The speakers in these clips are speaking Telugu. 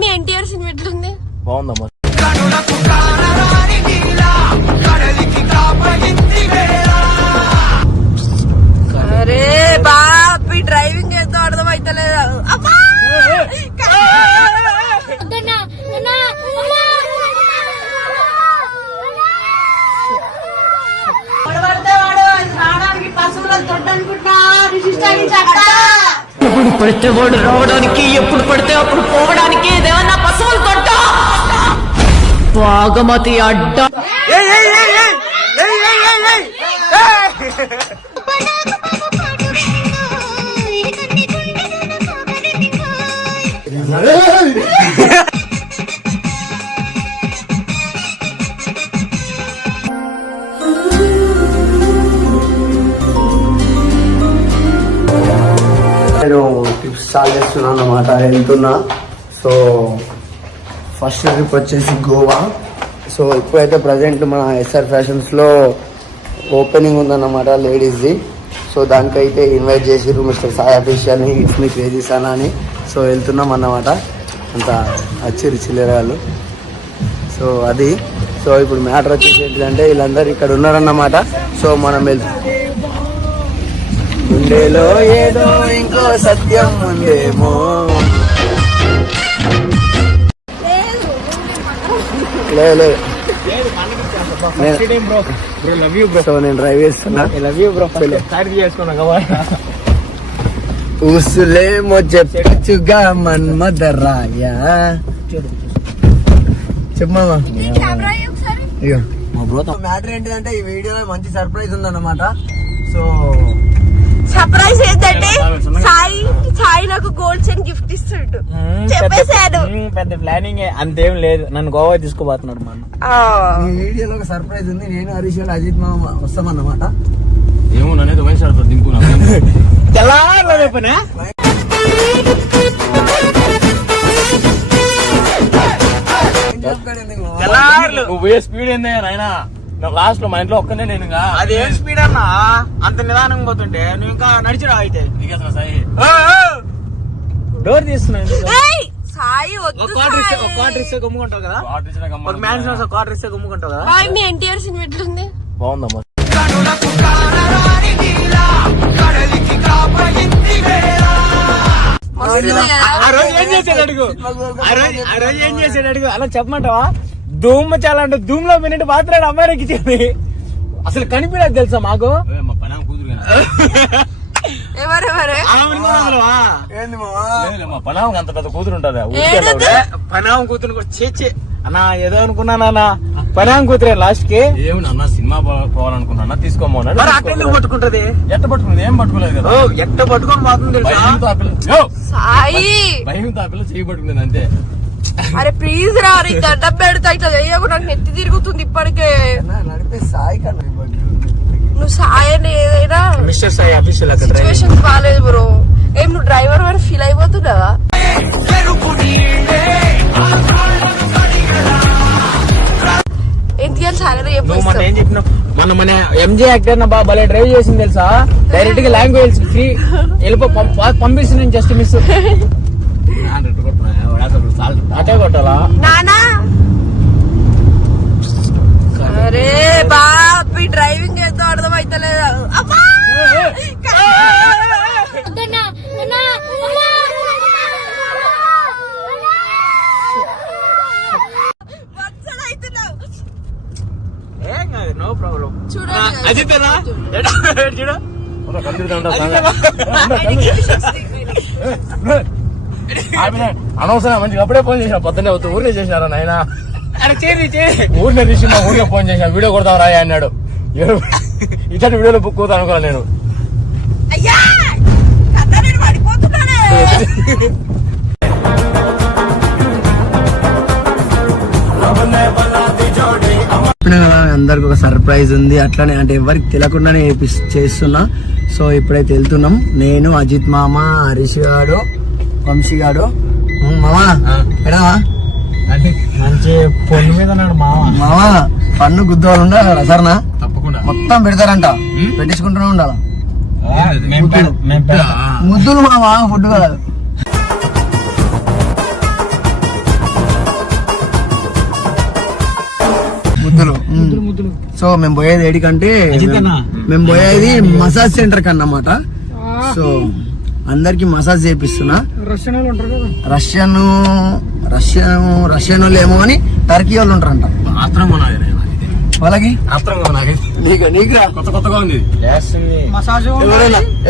మీ ఎన్టీఆర్ సినిమా ఎట్లుంది? బాగుందమ్మా. అరే బాపి డ్రైవింగ్ చేద్దాం అర్థం అయితలేదు. ఎప్పుడు పడితే వాడు రావడానికి, ఎప్పుడు పడితే అప్పుడు పోవడానికి ఏదేమన్నా పశువులు తొట్ట బాగమతి అడ్డ. నేను ట్రిప్స్ స్టార్ట్ చేస్తున్నాను అన్నమాట, వెళ్తున్నా. సో ఫస్ట్ ట్రిప్ వచ్చేసి గోవా. సో ఇప్పుడైతే ప్రజెంట్ మన ఎస్ఆర్ ఫ్యాషన్స్లో ఓపెనింగ్ ఉందన్నమాట లేడీస్ది. సో దానికైతే ఇన్వైట్ చేసిర్రు మిస్టర్ సాయి అఫీషియల్ని, ఇట్స్ మీ క్రేజీ సనా అని. సో వెళ్తున్నాం అన్నమాట, అంత వచ్చిర్రు చిల్లరాళ్ళు. సో అది సో ఇప్పుడు మ్యాటర్ వచ్చేసి ఏంటంటే వీళ్ళందరూ ఇక్కడ ఉన్నారన్నమాట. సో మనం గుండెలో ఏదో ఇంకో సత్యం ఉందేమో. లేదు సో నేను డ్రైవ్ చేస్తున్నా. ఊసులేమో చెప్పచ్చుగా మన్మధరాయా. చెప్పమా. మ్యాటర్ ఏంటిదంటే ఈ వీడియోలో మంచి సర్ప్రైజ్ ఉందన్నమాట. సో సర్ప్రైజ్ ఏంటంటే సాయి నాకు గోల్డ్ చైన్ గిఫ్ట్ ఇస్తాడు చెప్పేసాడు. పెద్ద ప్లానింగ్ అంతేం లేదు, నన్ను గోవా తీసుకోబోతున్నాడు. మన ఈ వీడియోలో ఒక సర్ప్రైజ్ ఉంది. నేను హరీష్ అజిత్ మామ వస్తామన్నమాట. ఏమో నన్ను వయసు దింపునా నువ్వు స్పీడ్ ఏందా నాయనా. లాస్ట్ లో మా ఇంట్లో ఒక్కనే నేను. అదేం స్పీడ్ అన్నా, అంత నిదానంగా పోతుంటే నువ్వు ఇంకా నడిచిరా. అయితే సాయి డోర్ తీస్తున్నావు. సాయి క్వార్టర్ ఇస్తే గమ్ముకుంటావు కదా, ఒక మ్యాన్స్ క్వార్టర్ ఇస్తే గమ్ముకుంటావు కదా. మీ ఎన్టీఆర్ సినిమా ఎట్లుంది? బాగుందమ్మా. ఆ రోజు ఏం చేసాడు అడుగు, ఆ రోజు ఏం చేసాడు అడుగు. అలా చెప్పమంటావా? ధూమ్ చాలా అంటే ధూమ్ లో మినిట్ మాత్రం అమ్మాయికి ఇచ్చింది. అసలు కనిపించదు తెలుసా మాకు. పనాం అంత పెద్ద కూతురు ఉంటది. పనాం కూతురు చేచే అన్నా ఏదో అనుకున్నానా. పనాం కూతురే లాస్ట్ కి. ఏమన్నా సినిమా పోవాలనుకున్నా తీసుకోమన్నాడు. అట్టెందుకు పట్టుకుంటది? ఎట్ట పట్టుకుంది? ఏం పట్టుకోలేదు కదా. ఎట్ట పట్టుకొని పోతుంది భయంతో ఆ పిల్ల చేయి పట్టుకుంది అంతే. అరే ప్లీజ్ రా, దండం పెడతా. ఇట్లా చెయ్యకు, నాకు నెత్తి తిరుగుతుంది ఇప్పటికే. నడిపే సాయి కన్నా నువ్వు సాయి అని ఏదైనా మిస్టర్ సాయి అఫీషియల్ సిచ్యువేషన్ బాగాలేదు బ్రో. ఏం నువ్వు డ్రైవర్ అని ఫీల్ అయిపోతున్నావా? ఎన్టీఆర్ సాలరీ ఏం చెప్పినావు? మన ఎంజే యాక్టర్ నా భలే డ్రైవ్ చేసింది తెలుసా. డైరెక్ట్ గా లాంగ్వేజ్ ఫ్రీ వెళ్ళిపో పంపిస్తున్నాను. జస్ట్ మిస్ అటే కొట్టాలా నానా? అరే బాపి డ్రైవింగ్ చేద్దాం అర్థం అయితలేదు. No problem. చూడండి చూడు అనవసరం మంచిగా అప్పుడే ఫోన్ చేసిన. పొద్దున్నే ఊరికే చేసినారా నాయన. ఊరినే తీసి మా ఊరికే ఫోన్ చేసిన. వీడియో కొడతాం రాయ అన్నాడు. ఇట్లాంటి వీడియోలో బుక్ అవుతా అనుకోవాలి నేను. అందరికి ఒక సర్ప్రైజ్ ఉంది. అట్లానే అంటే ఎవరికి తెలియకుండానే చేస్తున్నా. సో ఇప్పుడైతే వెళ్తున్నాం. నేను, అజిత్ మామ, హరీష్ గాడు, వంశీ గాడు. మామా ఎడవా మంచి పొన్ను మీద మామ పన్ను గుద్దవాళ్ళు ఉండాలి సరేనా? తప్పకుండా మొత్తం పెడతారంట, పెట్టించుకుంటూనే ఉండాలి. ముద్దులు మావా, ఫుడ్ కాదు. ముద్దులు. సో మేము పోయేది ఏడికంటే మేము పోయేది మసాజ్ సెంటర్ కన్నమాట. సో అందరికి మసాజ్ చేపిస్తున్నా. రష్యన్ వాళ్ళు ఏమో అని టర్కీ వాళ్ళు ఉంటారంట. వాళ్ళకి కొత్తగా ఉంది.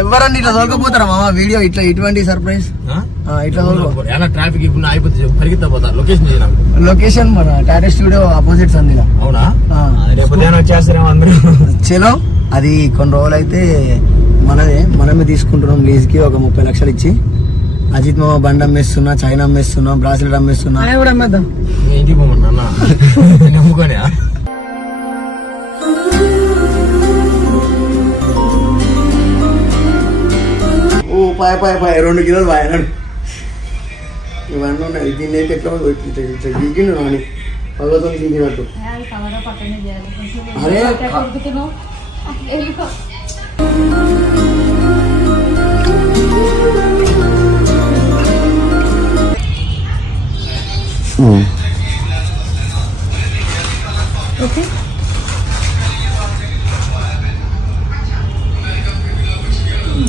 ఎవరన్నా ఇట్లా దొరకపోతారా మామ వీడియో ఇట్లా ఇటువంటి సర్ప్రైజ్ ఇట్లా ట్రాఫిక్ ఇప్పుడు అయిపోతుంది, పరిగెత్తా పోతా. లొకేషన్ మన టాటా స్టూడియో ఆపోజిట్ సందిలో. అవునా? వచ్చేస్తారేమో అందరూ. చలో, అది కొన్ని రోజులు అయితే మనమే తీసుకుంటున్నాం లీజ్ కి. ఒక 30 లక్షలు ఇచ్చి అజిత్ మామ బండి అమ్మేస్తున్నా, చైనా అమ్మేస్తున్నా, బ్రాస్లెట్ అమ్మేస్తున్నా. ఇంటికి పోమన్నా నమ్ముకొని. ఓ పాయ 2 కిలోలు పాయనాడు. ఇవన్నీ ఉన్నాయి. దీన్ని అయితే ఎట్లా దిగిండు నాని పగతో దిగినట్టు. అరే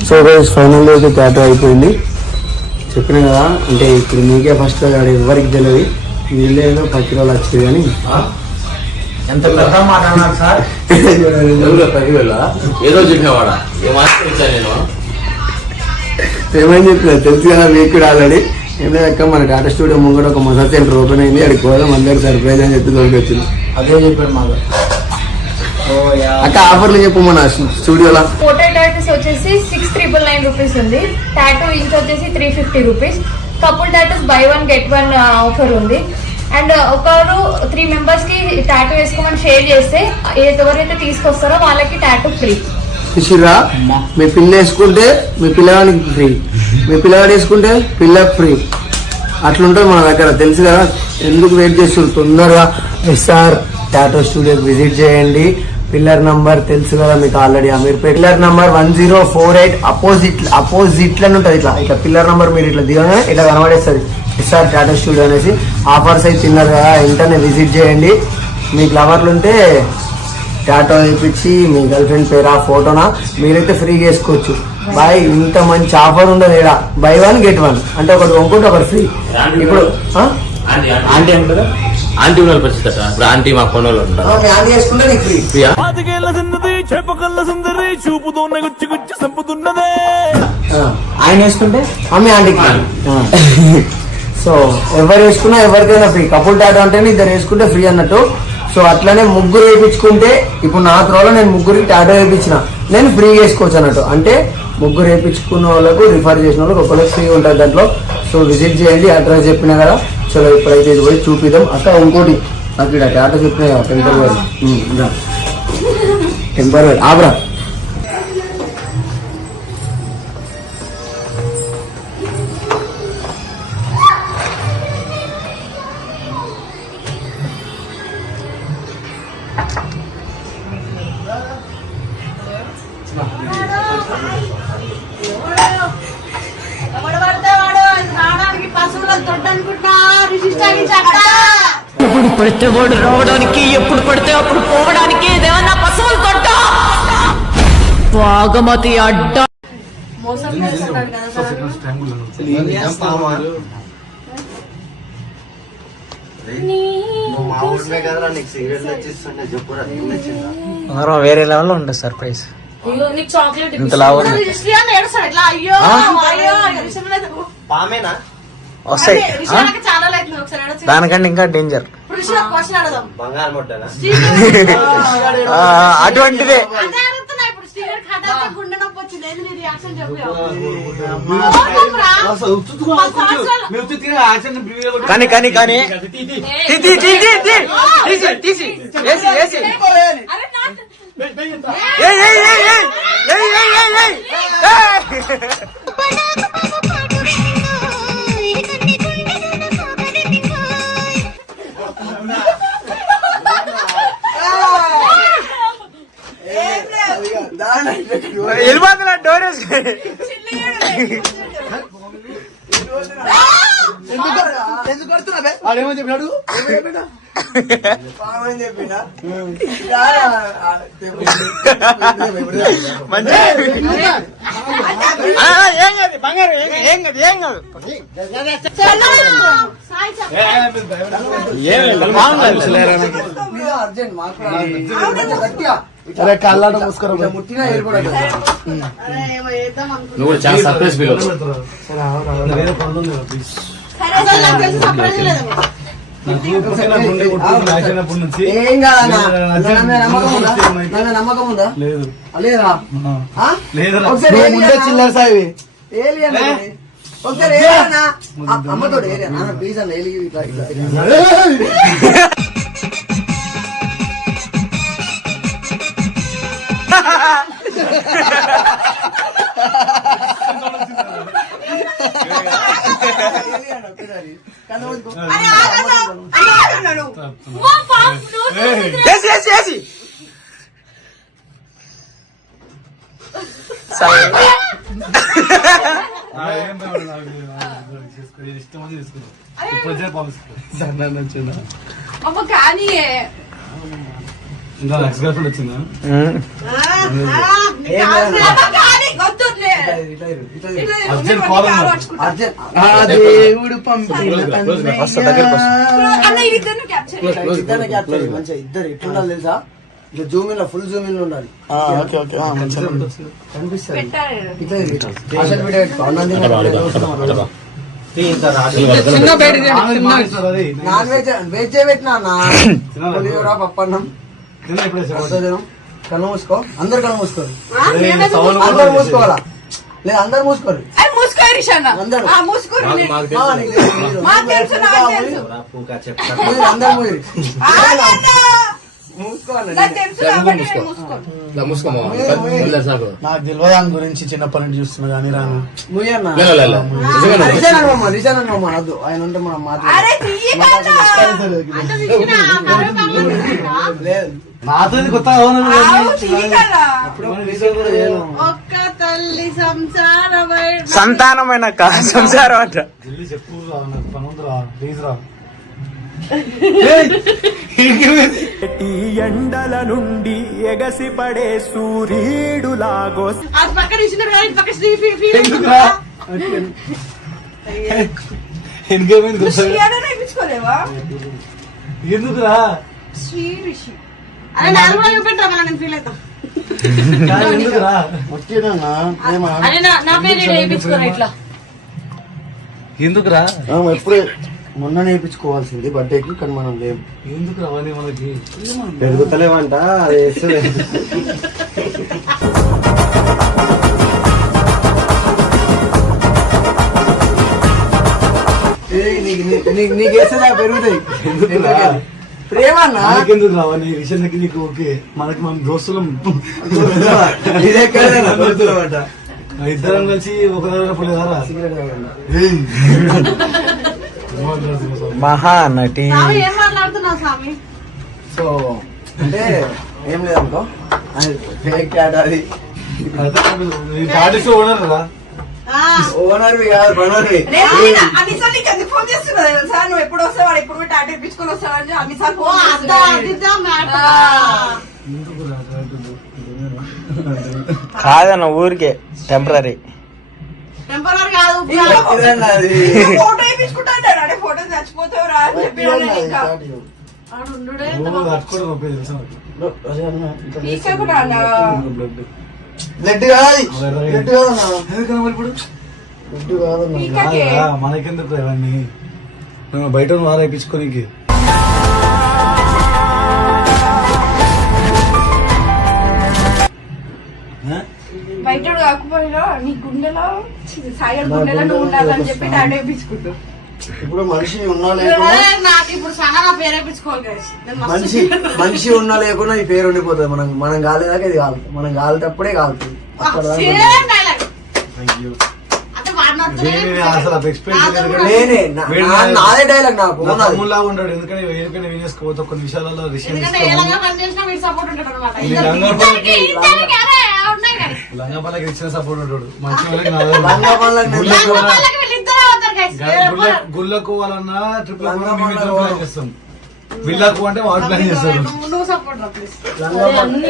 సో గైస్ ఫైనల్ అయితే టాటూ అయిపోయింది. చెప్పిన కదా, అంటే ఇప్పుడు మీకే ఫస్ట్ ఎవరికి తెలియదు. వీళ్ళేదో 10 కిలోలు వచ్చింది కానీ ఎంత పెద్ద మాట అన్నారు సార్. 10,000 ఏదో చెప్పినవాడా? నేను ఏమని చెప్పిన తెలుసు కదా మీకు కూడా ఆల్రెడీ. ఏం లేదక్క, మన టాటా స్టూడియో ముంగడ ఒక మసాజ్ సెంటర్ ఓపెన్ అయింది, అక్కడికి పోదాం అందరికి సర్ప్రైజ్ అని చెప్పి తోలికి వచ్చింది. అదే చెప్పాడు మాకు. అక్క ఆఫర్లు చెప్పు మన స్టూడియోలో. ఫోటో టాటూస్ వచ్చేసి 6,999 రూపీస్ ఉంది. టాటూ ఇంచ్ వచ్చేసి 350 rupees. Couple tattoos by 1 get 1 offer ఉంది. అండ్ ఒకరు 3 మెంబర్స్ కి టాటూ వేసుకోమని షేర్ చేస్తే ఎవరైతే తీసుకొస్తారో వాళ్ళకి టాటూ ఫ్రీ. చూసిర్రా, మీ పిల్ల వేసుకుంటే మీ పిల్లగానికి ఫ్రీ, మీ పిల్లగాడు వేసుకుంటే పిల్లకి ఫ్రీ. అట్లుంటుంది మన దగ్గర, తెలుసు కదా. ఎందుకు వెయిట్ చేస్తారు, తొందరగా ఎస్ఆర్ టాటూ స్టూడియోకి విజిట్ చేయండి. పిల్లర్ నంబర్ తెలుసు కదా మీకు already. Ameerpet pillar number 1048 opposite అని ఉంటుంది. ఇట్లా పిల్లర్ నంబర్ మీరు ఇట్లా దిగనే ఇట్లా కనబడేస్తుంది ఎస్ఆర్ టాటూ స్టూడియో అనేసి. ఆఫర్స్ అయితే తిన్నారు కదా, వెంటనే విజిట్ చేయండి. మీకు లవర్లు ఉంటే టాటో వేయించి మీ గర్ల్ ఫ్రెండ్ పేరా ఫోటోనా మీరైతే ఫ్రీగా వేసుకోవచ్చు. బాయ్, ఇంత మంచి ఆఫర్ ఉండదు ఇక్కడ. బై 1 get 1 అంటే ఒకటి కొనుక్కుంటే ఒకటి ఫ్రీ. ఇప్పుడు ఆంటీ అంటారా? ఆంటీ ఉన్న పరిస్థితి ఇప్పుడు ఆంటీ మా ఫోన్ వాళ్ళు ఉంటారు. ఆంటీ వేసుకుంటే నీకు ఫ్రీ. ఆయన వేసుకుంటే ఆమె ఆంటీకి. సో ఎవరు వేసుకున్నా ఎవరికైనా ఫ్రీ. కపుల్ టాటూ అంటే ఇద్దరు వేసుకుంటే ఫ్రీ అన్నట్టు. సో అట్లనే ముగ్గురు వేయించుకుంటే ఇప్పుడు నా త్రోలో నేను ముగ్గురికి టాటూ వేయించిన, నేను ఫ్రీ వేసుకోవచ్చు అన్నట్టు. అంటే ముగ్గురు వేయించుకున్న వాళ్ళకు రిఫర్ చేసిన వాళ్ళకి ఒకరికి ఫ్రీ ఉంటుంది దాంట్లో. సో విజిట్ చేయండి, అడ్రస్ చెప్పినా కదా. చలో ఇప్పుడైతే ఇది పోయి చూపిద్దాం. అక్క ఇంకోటి నాకు ఇక్కడ టాటూ చెప్పినా కదా, టెంపరీ ఆబ్రా. ఎప్పుడు పడితే వాడు రావడానికి, ఎప్పుడు పడితే అప్పుడు పోవడానికి ఇదేమన్నా పశువులు తొట్ట. బాగమతి అడ్డ. వేరే లెవెల్లో ఉండదు సర్ప్రైజ్. చాక్లెట్ వస్తాయి దానికంటే ఇంకా డేంజర్. అటువంటిదే కానీ కానీ కానీ తీసి వెళ్ళిపోతున్నా డోర్ వేసి ఎందుకు కొడుతున్నా ఆడేమో చెప్పినాడు చెప్పినా ఏం కాదు బంగారు ఏం కాదు ఏం కాదు అర్జెంట్ గట్టిగా అరే కళ్ళాట మూసుకోరా ముట్టినా ఏర్పడదు నువ్వు చాలా సర్ప్రైజ్ ఫీల్ అవుతావు ఏం కాదన్నా నమ్మకం ఉందా లేదా ఒకసారి చిల్లర సాయి ఒకసారి ఏనా అమ్మతో ఏరియా ప్లీజ్ అన్న ఏలి కానీ ఇంకా ఎక్స్ గర్ల్ ఫ్రెండ్ వచ్చిందా దేవుడు పంపిన మంచిగా ఇద్దరు ఎట్లుండాలి తెలుసా ఇట్లా Zoom in full Zoom in ఉండాలి కనిపిస్తుంది నాన్ వెజ్ వెజ్ పెట్టినా పప్పన్నం కళ్ళు మూసుకో అందరు కళ్ళు మూసుకోరు అందరు మూసుకోవాలా లేదా అందరు మూసుకోరు అందరు అందరు నాకు తెలియదు దాని గురించి చిన్నప్పటి నుంచి చూస్తున్నా కానీ రాను వద్దు ఆయన ఉంటే మనం నాతో కొత్త సంతానమైన సంసారం అంట చెప్పు పనుందిరా ప్లీజ్ రా ఎండల నుండి ఎగసి పడే సూర్యుడులాగో ఎందుకురా ఎందుకురా ఎందుకురా ఎప్పుడే మొన్న నేర్పించుకోవాల్సింది బర్త్డేకి కానీ మనం లేము ఎందుకు రావాలి మనకి పెరుగుతలేమంట నీకు వేసేదా పెరుగుతాయి ప్రేమ ఎందుకు రావాలి ఈ విషయానికి నీకు ఓకే మనకి మనం దోస్తులం ఇద్దరం కలిసి ఒక మహానటి సో అంటే ఏం లేదనుకో ఫేక్ క్యాట్ అది ఓనర్వి కాదు పనర్వి ఫోన్ చేస్తున్నా తెలుసా నువ్వు ఎప్పుడు వస్తావు వాడు ఎప్పుడు టాటా ఇప్పించుకొని వస్తావని అన్నిసార్లు కాదన్న ఊరికే టెంపరీ ఫోటో ఇప్పించుకుంటాడు ఫోటో చచ్చిపోతావు రా అని చెప్పి బ్లడ్ కాదు బ్లడ్ కాదన్నా మనకెందుకు ఇవన్నీ బయట వారు వేయించుకోనికి బయట కాకపోయినా నీ గుండెలో సాయి గుండెలో నువ్వు ఉండాలని చెప్పి టాటా ఇప్పించుకుంటావు ఇప్పుడు మనిషి ఉన్నా లేకుండా మనిషి ఉన్నా లేకుండా ఈ పేరు ఉండిపోతుంది మనం గాలేదాకా ఇది కాదు మనం గాలేటప్పుడే కాలుతుంది నాదే డైలాగ్ నాకు ఉంటాడు ఎందుకంటే ఎందుకంటే వినేసుకోవద్దు కొన్ని విషయాలలో లంగపల్లకి ఇచ్చిన సపోర్ట్ ఉంటాడు మంచి వాళ్ళకి నా లంగా పనులకు గుళ్ళకు వాళ్ళన్నా ట్రిప్ ప్లాన్ చేస్తాం విల్లాకు అంటే వాడు ప్లాన్ చేస్తాడు నువ్వు సపోర్ట్ రా ప్లీజ్.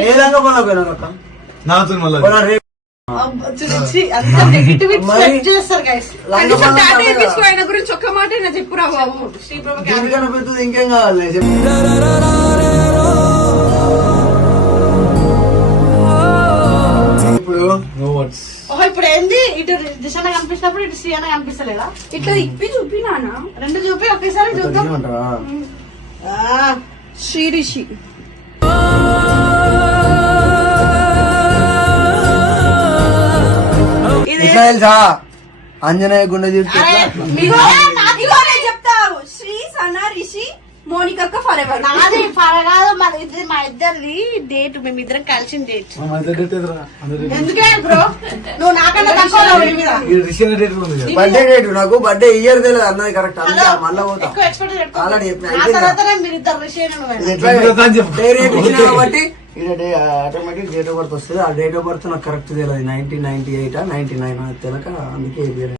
ఏ లంగా పనులకు పోయినా అక్క? నాతో మళ్ళీ చూసి అంత నెగిటివిటీ మరి స్ప్రెడ్ చేస్తారు గైస్. లంగా కనీసం పనులకు టాటూ కాదు కదా. వేయించుకో, ఆయన గురించి ఒక్క మాట అయినా చెప్పురా బాబు. శ్రీప్రభ దీనికన్నా పెద్దది ఇంకేం కావాలి చెప్పు. ఇప్పుడు నో వర్డ్స్ ఓహో ఇప్పుడు ఏంది ఇటు దిశన కనిపిస్తున్నప్పుడు ఇటు శ్రీ అన్న కనిపిస్తలేదా? ఇట్లా ఇప్పి చూపినానా రెండు చూపి ఒకేసారి చూద్దాం. ఏమంటారా? శ్రీ రిషి ఎట్లా తెలుసా ఆంజనేయ గుండె తీర్చి ఇగో నేను చెప్తా. Sri Sana Rishi Monika forever. నాది పరగాదు మన ఇద్దరు మా ఇద్దరిది డేట్ మేమిద్దరం కలిసిన డేట్. ఎందుకే బ్రో నువ్వు నాకన్నా తక్కువ రిషియన్ డేట్ ఉంది కదా. బర్త్డే డేట్ నాకు బర్త్డే ఇయర్ తెలియదు అన్నది కరెక్ట్ అందుకే మళ్ళా పోతా ఎక్కువ ఎక్స్పెక్ట్ ఆల్రెడీ చెప్పిన నా తర్వాతనే మీరు ఇద్దరు రిషియన్ ఇది ఎట్లా పేరు వేయించిన కాబట్టి ఇది ఆటోమేటిక్ డేట్ ఆఫ్ బర్త్ వస్తుంది ఆ డేట్ ఆఫ్ బర్త్ నాకు కరెక్ట్ తెలియదు 1998 99 తెలియక అందుకే